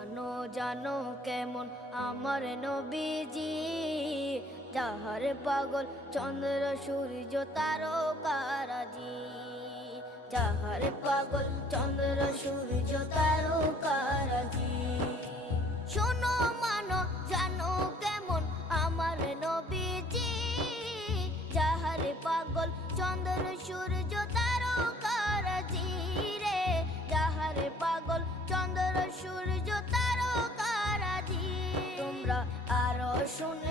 জানো জানো কেমন আমার নবীজি, যাহার পাগল চন্দ্র সূর্য তারকারাজি। যাহার পাগল চন্দ্র সূর্য তারকারাজি। শোনো মানো জানো কেমন আমার নবীজি, যাহার পাগল চন্দ্র সূর্য তারকারাজি রে। যাহার পাগল চন্দ্র সূর্য তারকারাজি। তোমরা আরো শুনে